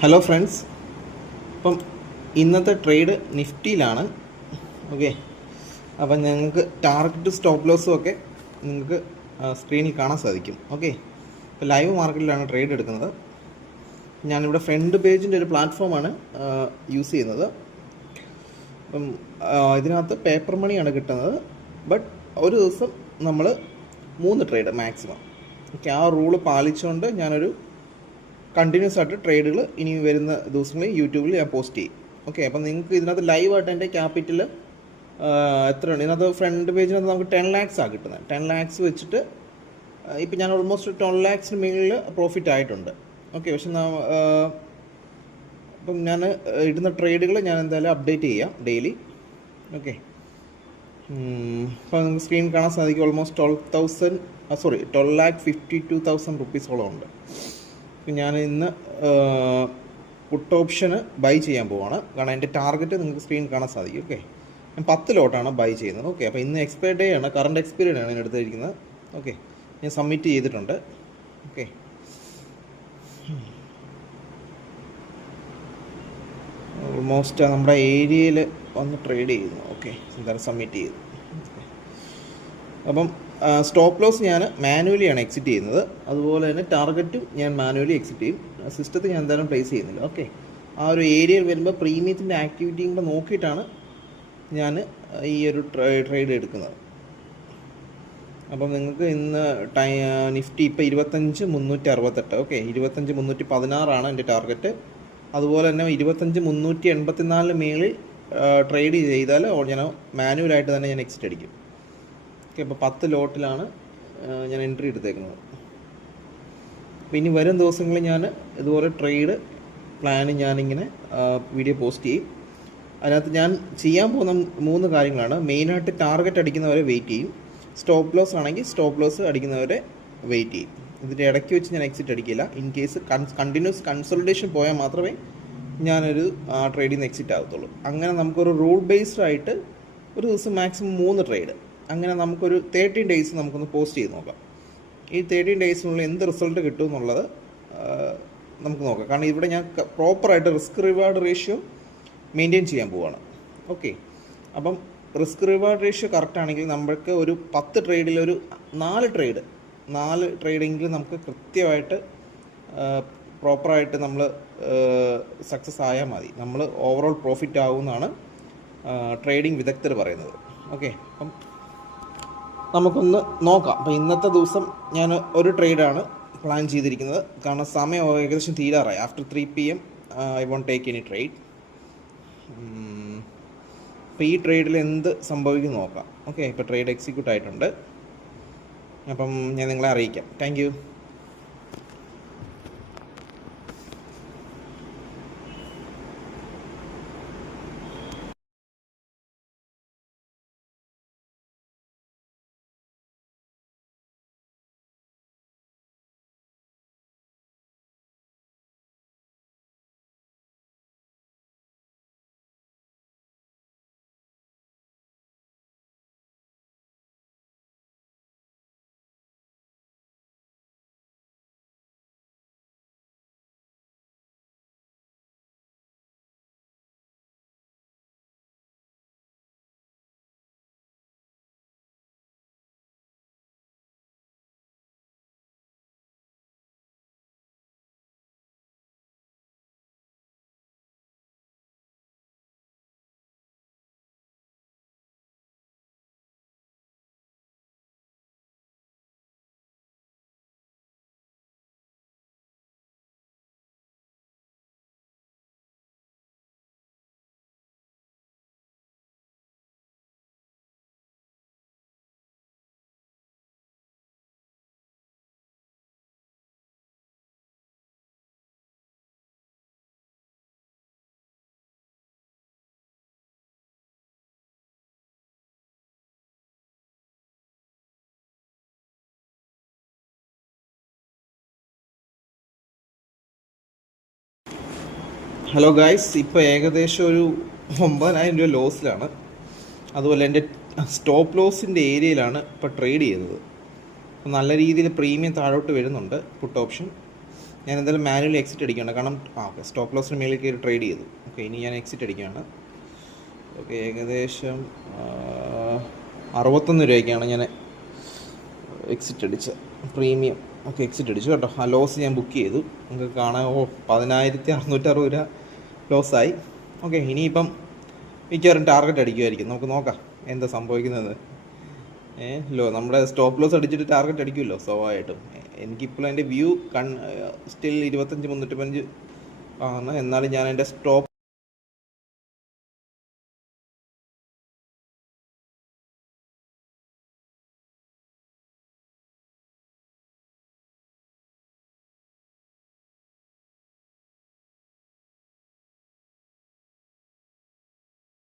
Hello friends, അപ്പം ഇന്നത്തെ trade നിഫ്റ്റിയിലാണ്. Okay, അപ്പം ഞങ്ങൾക്ക് ടാർഗറ്റ് സ്റ്റോപ്പ് ലോസും ഒക്കെ നിങ്ങൾക്ക് സ്ക്രീനിൽ കാണാൻ സാധിക്കും. ഓക്കെ, ഇപ്പോൾ ലൈവ് മാർക്കറ്റിലാണ് ട്രേഡ് എടുക്കുന്നത്. ഞാനിവിടെ ഫ്രണ്ട് പേജിൻ്റെ ഒരു പ്ലാറ്റ്ഫോമാണ് യൂസ് ചെയ്യുന്നത്. അപ്പം ഇതിനകത്ത് പേപ്പർ മണിയാണ് കിട്ടുന്നത്. ബട്ട് ഒരു ദിവസം നമ്മൾ 3 ട്രേഡ് മാക്സിമം. ഓക്കെ, ആ റൂള് പാലിച്ചുകൊണ്ട് ഞാനൊരു കണ്ടിന്യൂസ് ആയിട്ട് ട്രേഡുകൾ ഇനി വരുന്ന ദിവസങ്ങളിൽ യൂട്യൂബിൽ ഞാൻ പോസ്റ്റ് ചെയ്യും. ഓക്കെ, അപ്പം നിങ്ങൾക്ക് ഇതിനകത്ത് ലൈവായിട്ട് എൻ്റെ ക്യാപിറ്റൽ എത്രയാണ് ഇതിനകത്ത് ഫ്രണ്ട് പേജിനകത്ത് നമുക്ക് 10 lakhs കിട്ടുന്നത്. 10 lakhs വെച്ചിട്ട് ഇപ്പം ഞാൻ ഓൾമോസ്റ്റ് 12 lakhs മുകളിൽ പ്രോഫിറ്റ് ആയിട്ടുണ്ട്. ഓക്കെ, പക്ഷെ അപ്പം ഞാൻ ഇടുന്ന ട്രേഡുകൾ ഞാൻ എന്തായാലും അപ്ഡേറ്റ് ചെയ്യാം ഡെയിലി. ഓക്കെ, അപ്പോൾ നിങ്ങൾക്ക് സ്ക്രീൻ കാണാൻ സാധിക്കും. ഓൾമോസ്റ്റ് 12,52,000 റുപ്പീസോളം ഉണ്ട്. ഞാൻ ഇന്ന് പുട്ട് ഓപ്ഷന് ബൈ ചെയ്യാൻ പോവാണ്. കാരണം എൻ്റെ ടാർഗറ്റ് നിങ്ങൾക്ക് സ്ക്രീൻ കാണാൻ സാധിക്കും. ഓക്കെ, ഞാൻ 10 ലോട്ടാണ് ബൈ ചെയ്യുന്നത്. ഓക്കെ, അപ്പോൾ ഇന്ന് എക്സ്പയർ ഡേ ആണ്, കറണ്ട് എക്സ്പയറി ആണ് ഞാൻ എടുത്തിരിക്കുന്നത്. ഓക്കെ, ഞാൻ സബ്മിറ്റ് ചെയ്തിട്ടുണ്ട്. ഓക്കെ, ഓൾമോസ്റ്റ് നമ്മുടെ ഏരിയയിൽ വന്ന് ട്രേഡ് ചെയ്യുന്നു. ഓക്കെ, എന്തായാലും സബ്മിറ്റ് ചെയ്തു. അപ്പം സ്റ്റോപ്പ് ലോസ് ഞാൻ മാനുവലിയാണ് എക്സിറ്റ് ചെയ്യുന്നത്. അതുപോലെ തന്നെ ടാർഗറ്റും ഞാൻ മാനുവലി എക്സിറ്റ് ചെയ്യും. സിസ്റ്റത്തിൽ ഞാൻ എന്തായാലും പ്ലേസ് ചെയ്യുന്നില്ല. ഓക്കെ, ആ ഒരു ഏരിയയിൽ വരുമ്പോൾ പ്രീമിയത്തിൻ്റെ ആക്ടിവിറ്റിയും കൂടെ നോക്കിയിട്ടാണ് ഞാൻ ഈ ഒരു ട്രേഡ് എടുക്കുന്നത്. അപ്പം നിങ്ങൾക്ക് ഇന്ന് നിഫ്റ്റി ഇപ്പോൾ 25,368. ഓക്കെ, 25,316 എൻ്റെ ടാർഗറ്റ്. അതുപോലെ തന്നെ 25,384 മേളിൽ ട്രേഡ് ചെയ്താൽ ഞാൻ മാനുവലായിട്ട് തന്നെ ഞാൻ എക്സിറ്റ് അടിക്കും. ഓക്കെ, അപ്പോൾ 10 ലോട്ടിലാണ് ഞാൻ എൻട്രി എടുത്തേക്കുന്നത്. അപ്പോൾ ഇനി വരും ദിവസങ്ങളിൽ ഞാൻ ഇതുപോലെ ട്രേഡ് പ്ലാന് ഞാനിങ്ങനെ വീഡിയോ പോസ്റ്റ് ചെയ്യും. അതിനകത്ത് ഞാൻ ചെയ്യാൻ പോകുന്ന 3 കാര്യങ്ങളാണ്. മെയിനായിട്ട് ടാർഗറ്റ് അടിക്കുന്നവരെ വെയിറ്റ് ചെയ്യും. സ്റ്റോപ്പ് ലോസ് ആണെങ്കിൽ സ്റ്റോപ്പ് ലോസ് അടിക്കുന്നവരെ വെയിറ്റ് ചെയ്യും. ഇതിൻ്റെ ഇടയ്ക്ക് വെച്ച് ഞാൻ എക്സിറ്റ് അടിക്കില്ല. ഇൻ കേസ് കണ്ടിന്യൂസ് കൺസോളിഡേഷൻ പോയാൽ മാത്രമേ ഞാനൊരു ട്രേഡിൽ നിന്ന് എക്സിറ്റ് ആകത്തുള്ളൂ. അങ്ങനെ നമുക്കൊരു റൂൾ ബേസ്ഡ് ആയിട്ട് ഒരു ദിവസം മാക്സിമം 3 ട്രേഡ്, അങ്ങനെ നമുക്കൊരു 13 days നമുക്കൊന്ന് പോസ്റ്റ് ചെയ്ത് നോക്കാം. ഈ 13 daysനുള്ളിൽ എന്ത് റിസൾട്ട് കിട്ടും എന്നുള്ളത് നമുക്ക് നോക്കാം. കാരണം ഇവിടെ ഞാൻ പ്രോപ്പറായിട്ട് റിസ്ക് റിവാർഡ് റേഷ്യോ മെയിൻറ്റെയിൻ ചെയ്യാൻ പോവുകയാണ്. ഓക്കെ, അപ്പം റിസ്ക് റിവാർഡ് റേഷ്യോ കറക്റ്റ് ആണെങ്കിൽ നമ്മൾക്ക് ഒരു 10 ട്രേഡിൽ ഒരു 4 ട്രേഡെങ്കിലും നമുക്ക് കൃത്യമായിട്ട് പ്രോപ്പറായിട്ട് നമ്മൾ സക്സസ് ആയാൽ മതി. നമ്മൾ ഓവറോൾ പ്രോഫിറ്റ് ആകുമെന്നാണ് ട്രേഡിംഗ് വിദഗ്ധർ പറയുന്നത്. ഓക്കെ, അപ്പം നമുക്കൊന്ന് നോക്കാം. അപ്പോൾ ഇന്നത്തെ ദിവസം ഞാൻ ഒരു ട്രേഡാണ് പ്ലാൻ ചെയ്തിരിക്കുന്നത്. കാരണം സമയം ഏകദേശം തീരാറായി. After 3 PM I won't take any trade. അപ്പോൾ ഈ ട്രേഡിൽ എന്ത് സംഭവിക്കും നോക്കാം. ഓക്കെ, ഇപ്പോൾ ട്രേഡ് എക്സിക്യൂട്ട് ആയിട്ടുണ്ട്. അപ്പം ഞാൻ നിങ്ങളെ അറിയിക്കാം. Thank you. ഹലോ ഗായ്സ്, ഇപ്പോൾ ഏകദേശം ഒരു 9,000 രൂപ ലോസിലാണ്. അതുപോലെ എൻ്റെ സ്റ്റോപ്പ് ലോസിൻ്റെ ഏരിയയിലാണ് ഇപ്പോൾ ട്രേഡ് ചെയ്യുന്നത്. അപ്പോൾ നല്ല രീതിയിൽ പ്രീമിയം താഴോട്ട് വരുന്നുണ്ട് പുട്ട് ഓപ്ഷൻ. ഞാൻ എന്തായാലും മാനുവലി എക്സിറ്റ് അടിക്കുകയാണ്, കാരണം ഓക്കെ സ്റ്റോപ്പ് ലോസിന് മേളിൽ കയറി ട്രേഡ് ചെയ്തു. ഓക്കെ, ഇനി ഞാൻ എക്സിറ്റ് അടിക്കുകയാണ്. ഓക്കെ, ഏകദേശം 61 രൂപയ്ക്കാണ് ഞാൻ എക്സിറ്റ് അടിച്ചത്, പ്രീമിയം. ഓക്കെ, എക്സിറ്റ് അടിച്ചു കേട്ടോ. ആ ലോസ് ഞാൻ ബുക്ക് ചെയ്തു, നിങ്ങൾക്ക് കാണാൻ 10,660 രൂപ ലോസായി. ഓക്കെ, ഇനിയിപ്പം മിക്കവാറും ടാർഗറ്റ് അടിക്കുമായിരിക്കും, നമുക്ക് നോക്കാം എന്താ സംഭവിക്കുന്നത്. നമ്മുടെ സ്റ്റോപ്പ് ലോസ് അടിച്ചിട്ട് ടാർഗറ്റ് അടിക്കുമല്ലോ സ്വാഭാവികമായിട്ടും. എനിക്കിപ്പോൾ എൻ്റെ വ്യൂ സ്റ്റിൽ 25,315 ആണ്, എന്നാലും ഞാൻ എൻ്റെ സ്റ്റോപ്പ്